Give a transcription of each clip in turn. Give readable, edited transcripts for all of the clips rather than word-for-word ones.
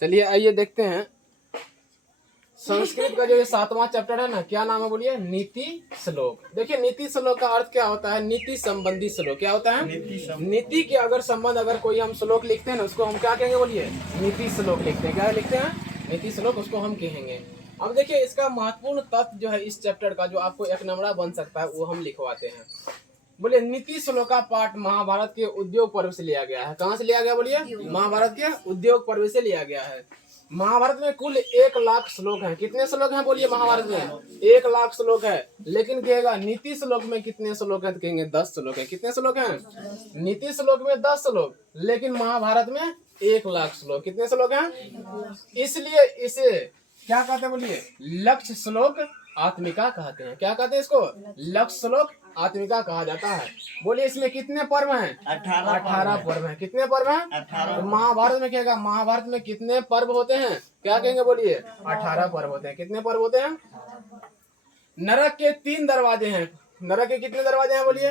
चलिए आइए देखते हैं संस्कृत का जो ये 7वां चैप्टर है ना, क्या नाम है बोलिए? नीति श्लोक। देखिए नीति श्लोक का अर्थ क्या होता है? नीति संबंधी श्लोक। क्या होता है? नीति के अगर संबंध अगर कोई हम श्लोक लिखते हैं ना, उसको हम क्या कहेंगे बोलिए? नीति श्लोक लिखते हैं। क्या लिखते हैं? नीति श्लोक, उसको हम कहेंगे। अब देखिए इसका महत्वपूर्ण तत्व जो है इस चैप्टर का, जो आपको एक नंबरा बन सकता है, वो हम लिखवाते हैं। बोलिए नीति श्लोक का पाठ महाभारत के उद्योग पर्व से लिया गया है। कहाँ से लिया गया बोलिए? महाभारत के उद्योग पर्व से लिया गया है। महाभारत में कुल 1,00,000 श्लोक हैं। कितने श्लोक हैं बोलिए महाभारत में? 1,00,000 श्लोक है। लेकिन कहेगा नीति श्लोक में कितने श्लोक हैं? तो कहेंगे 10 श्लोक है। कितने श्लोक हैं? नीति श्लोक में 10 श्लोक, लेकिन महाभारत में 1,00,000 श्लोक। कितने श्लोक हैं? इसलिए इसे क्या कहते हैं बोलिए? लक्ष्य श्लोक आत्मिका कहते हैं। क्या कहते हैं इसको? लक्ष्य श्लोक आत्मिका कहा जाता है। बोलिए इसमें कितने पर्व हैं? 18 पर्व हैं। कितने पर्व हैं? 18। महाभारत में कहेगा महाभारत में कितने पर्व होते हैं? क्या कहेंगे बोलिए? 18 पर्व होते हैं। कितने पर्व होते हैं? नरक के 3 दरवाजे हैं। नरक के कितने दरवाजे हैं बोलिए?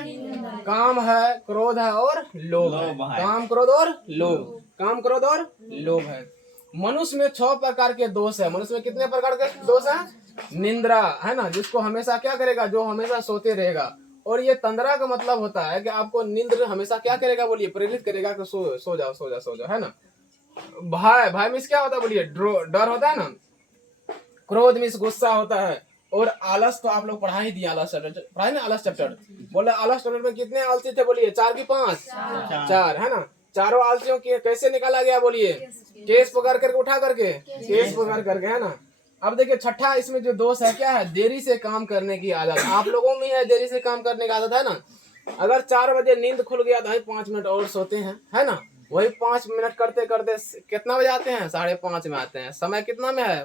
काम है, क्रोध है और लोभ है। काम, क्रोध और लोभ। काम, क्रोध और लोभ है। मनुष्य में 6 प्रकार के दोष है। मनुष्य में कितने प्रकार के दोष हैं? निंद्रा है ना, जिसको हमेशा क्या करेगा? जो हमेशा सोते रहेगा। और ये तंद्रा का मतलब होता है कि आपको नींद हमेशा क्या करेगा बोलिए? प्रेरित करेगा कि सो जाओ सो जाओ सो जाओ, है ना। भय, भय मीन्स क्या होता है बोलिए? डर होता है ना। क्रोध मीन्स गुस्सा होता है। और आलस तो आप लोग पढ़ा ही दिया, आलस चैप्टर पढ़ाई ना, आलस चैप्टर। बोले आलस चैप्टर में कितने आलसी थे बोलिए? 4 की 5? 4 है ना। चारों आलसियों के कैसे निकाला गया बोलिए? केस पकड़ करके, उठा करके, केस पकड़ करके, है ना। अब देखिए छठा इसमें जो दोष है क्या है? देरी से काम करने की आदत। आप लोगों में है देरी से काम करने की आदत, है ना। अगर 4 बजे नींद खुल गया तो 5 मिनट और सोते हैं, है ना। वही 5 मिनट करते करते कितना बजे आते हैं? 5:30 में आते हैं। समय कितना में है?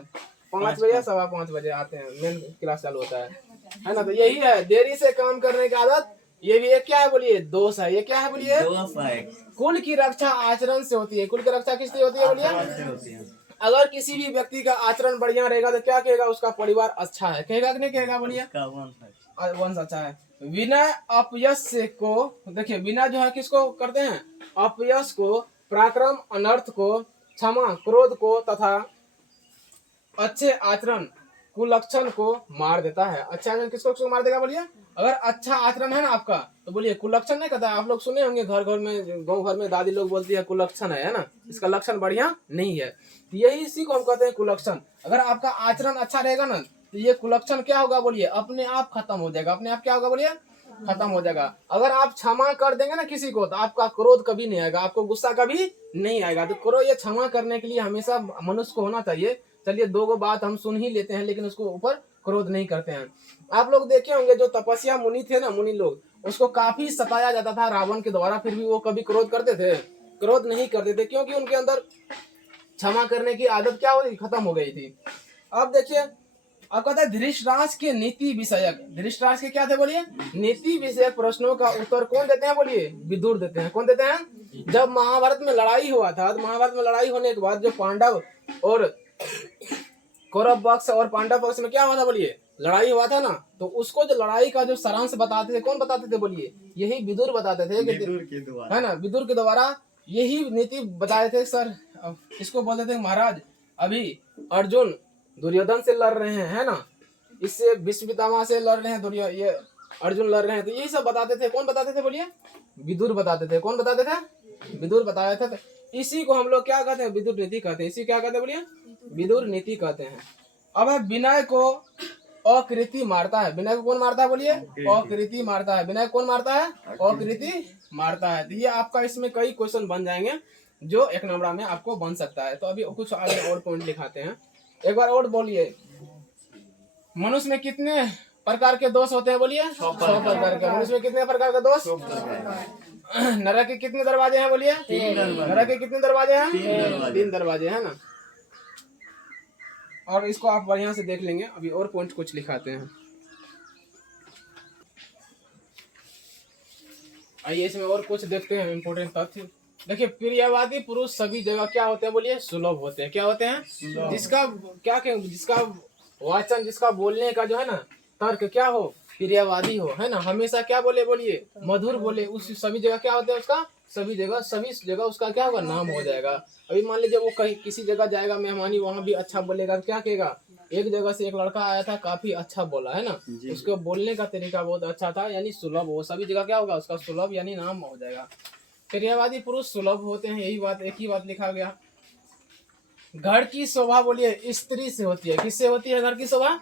5 बजे, 5:15 बजे आते हैं, मेन क्लास चालू होता है ना। तो यही है देरी से काम करने की आदत। ये भी एक क्या है बोलिए? दोष है। ये क्या है बोलिए? दोष है। कुल की रक्षा आचरण से होती है। कुल की रक्षा किससे होती है बोलिए? अगर किसी भी व्यक्ति का आचरण बढ़िया रहेगा तो क्या कहेगा? उसका परिवार अच्छा है। कहेगा कि नहीं कहेगा बोलिए? वंश अच्छा है। विनय अपयश को, देखिए विनय जो है किसको करते हैं? अपयश को, पराक्रम अनर्थ को, क्षमा क्रोध को तथा अच्छे आचरण कुलक्षण को मार देता है। अच्छा आचरण किसको मार देगा बोलिए? अगर अच्छा आचरण है ना आपका तो बोलिए कुलक्षण नहीं कहता है। आप लोग सुने होंगे घर घर में, गाँव घर में दादी लोग बोलती है कुलक्षण है ना। इसका लक्षण बढ़िया नहीं है। यही इसी को हम कहते हैं कुलक्षण। अगर आपका आचरण अच्छा रहेगा ना तो ये कुलक्षण क्या होगा बोलिए? अपने आप खत्म हो जाएगा। अपने आप क्या होगा बोलिए? खत्म हो जाएगा। अगर आप क्षमा कर देंगे ना किसी को तो आपका क्रोध कभी नहीं आएगा, आपको गुस्सा कभी नहीं आएगा। तो क्रोध, ये क्षमा करने के लिए हमेशा मनुष्य को होना चाहिए। चलिए 2 बात हम सुन ही लेते हैं, लेकिन उसको ऊपर क्रोध नहीं करते हैं। आप लोग देखे होंगे जो तपस्या मुनि थे ना, मुनि लोग, उसको काफी सताया जाता था रावण के द्वारा, फिर भी वो कभी क्रोध करते थे? क्रोध नहीं करते थे, क्योंकि उनके अंदर क्षमा करने की आदत क्या हो गई? खत्म हो गई थी। अब देखिए अब कहता है धृतराष्ट्र के नीति विषयक। धृतराष्ट्र के क्या थे बोलिए? नीति विषयक प्रश्नों का उत्तर कौन देते हैं बोलिए? विदुर देते हैं। कौन देते हैं? जब महाभारत में लड़ाई हुआ था, तो महाभारत में लड़ाई होने के बाद जो पांडव और कौरव पक्ष और पांडव पक्ष में क्या हुआ था बोलिए? लड़ाई हुआ था ना। तो उसको जो लड़ाई का जो सारांश बताते थे, कौन बताते थे बोलिए? यही विदुर बताते थे, है ना। विदुर के द्वारा यही नीति बताए थे। सर इसको बोलते थे महाराज अभी अर्जुन दुर्योधन से लड़ रहे हैं, है ना। इससे भीष्म पितामह से लड़ रहे हैं, ये अर्जुन लड़ रहे हैं। तो यही सब बताते थे। कौन बताते थे बोलिए? विदुर बताते थे। कौन बताते थे? विदुर बताया था। इसी को हम लोग क्या कहते हैं? विदुर नीति कहते हैं। इसी क्या कहते हैं बोलिए? विदुर नीति कहते हैं। अब है विनय को अकृति मारता है। विनय को कौन मारता है बोलिए? अकृति मारता है। विनय कौन मारता है? अकृति मारता है। तो ये आपका इसमें कई क्वेश्चन बन जाएंगे जो 1 नंबर में आपको बन सकता है। तो अभी कुछ आगे और पॉइंट दिखाते हैं। एक बार और बोलिए, मनुष्य में कितने प्रकार के दोष होते हैं बोलिए? 6 प्रकार के। मनुष्य में कितने प्रकार के दोष? नरक के कितने दरवाजे हैं बोलिए? 3 दरवाजे। नरक के कितने दरवाजे हैं? 3 दरवाजे, है ना। और इसको आप बढ़िया से देख लेंगे। अभी और पॉइंट कुछ लिखाते हैं। आइए इसमें और कुछ देखते हैं इम्पोर्टेंट तथ्य। देखिए प्रियवादी पुरुष सभी जगह क्या होते हैं बोलिए? सुलभ होते हैं। क्या होते हैं? जिसका क्या कहें, जिसका वाचन, जिसका बोलने का जो है ना तर्क क्या हो? प्रियवादी हो, है ना। हमेशा क्या बोले बोलिए? मधुर बोले। उस सभी जगह क्या होते हैं? उसका सभी जगह उसका क्या होगा, नाम हो जाएगा। अभी मान लीजिए वो कहीं किसी जगह जाएगा मेहमानी, वहां भी अच्छा बोलेगा, क्या कहेगा, एक जगह से एक लड़का आया था काफी अच्छा बोला है ना, उसके बोलने का तरीका बहुत अच्छा था, यानी सुलभ, वो सभी जगह क्या होगा, उसका सुलभ यानी नाम हो जाएगा। क्रियावादी पुरुष सुलभ होते हैं, यही बात, एक ही बात लिखा गया। घर की शोभा बोलिए स्त्री से होती है, किससे होती है घर की शोभा,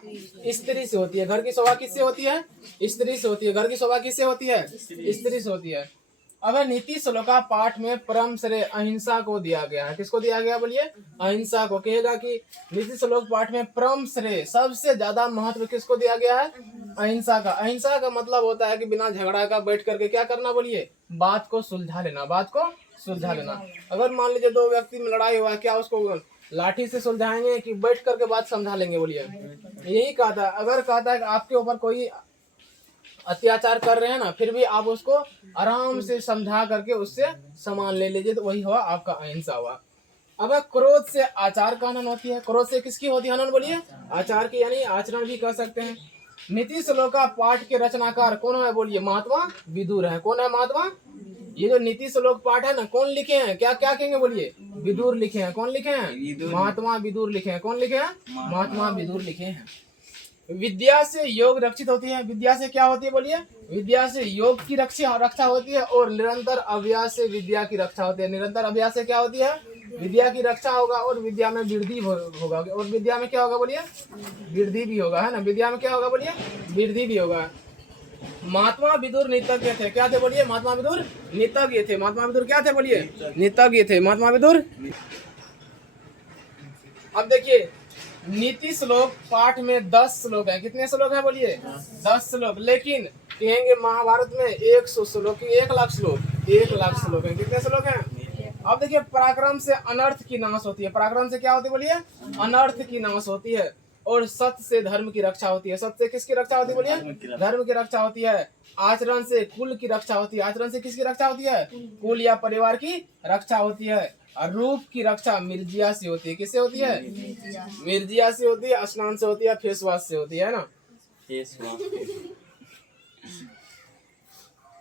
स्त्री से होती है। घर की शोभा किससे होती है, स्त्री से होती है। घर की शोभा किससे होती है, स्त्री से होती है। अब नीति श्लोका पाठ में परम श्रेय अहिंसा को दिया गया है, किसको दिया गया बोलिए, अहिंसा को। कहेगा कि नीति श्लोक पाठ में परम श्रेय सबसे ज्यादा महत्व किसको दिया गया है, अहिंसा का। अहिंसा का मतलब होता है कि बिना झगड़ा का बैठ करके क्या करना बोलिए, बात को सुलझा लेना, बात को सुलझा लेना। अगर मान लीजिए दो व्यक्ति में लड़ाई हुआ है, क्या उसको लाठी से सुलझाएंगे कि बैठ करके बात समझा लेंगे बोलिए। यही कहा था, अगर कहता है कि आपके ऊपर कोई अत्याचार कर रहे हैं ना, फिर भी आप उसको आराम से समझा करके उससे सामान ले लीजिए, तो वही हुआ आपका अहिंसा हुआ। अब क्रोध से आचार का हनन होती है। क्रोध से किसकी होती है हनन बोलिए, आचार की, यानी आचरण भी कह सकते हैं। नीति श्लोका पाठ के रचनाकार कौन है बोलिए, महात्मा विदुर है। कौन है महात्मा, ये जो नीति श्लोक पाठ है ना, कौन लिखे हैं, क्या क्या कहेंगे बोलिए, विदुर लिखे हैं। कौन लिखे हैं, महात्मा विदुर लिखे हैं। कौन लिखे हैं, महात्मा विदुर लिखे हैं। विद्या से योग रक्षित होती है। विद्या से क्या होती है बोलिए, विद्या से योग की रक्षा होती है, और निरंतर अभ्यास से विद्या की रक्षा होती है। निरंतर अभ्यास से क्या होती है, विद्या की रक्षा होगा, और विद्या में वृद्धि होगा। और विद्या में क्या होगा बोलिए, वृद्धि भी होगा, है ना। विद्या में क्या होगा बोलिए, वृद्धि भी होगा। महात्मा विदुर नितज्ञ थे, क्या थे बोलिए, महात्मा विदुर नितज्ञ थे। महात्मा विदुर क्या थे बोलिए, नितज्ञ थे महात्मा विदुर। अब देखिए नीति श्लोक पाठ में 10 श्लोक है। कितने श्लोक है बोलिए, 10 श्लोक। लेकिन कहेंगे महाभारत में 100 श्लोक, 1 लाख श्लोक, 1 लाख श्लोक है। कितने श्लोक हैं। अब देखिए पराक्रम से अनर्थ की नाश होती है। पराक्रम से क्या होती है बोलिए, अनर्थ की नाश होती है। और सत्य से धर्म की रक्षा होती है। सत्य से किसकी रक्षा होती है बोलिए, धर्म की रक्षा होती है। आचरण से कुल की रक्षा होती है। आचरण से किसकी रक्षा होती है, कुल या परिवार की रक्षा होती है। और रूप की रक्षा मिर्जिया से होती है। किससे होती है, मिर्जिया से होती है, स्नान से होती है, फेस वॉश से होती है ना,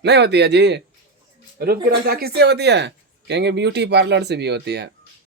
नहीं होती है जी। रूप की रक्षा किससे होती है, कहेंगे ब्यूटी पार्लर से भी होती है।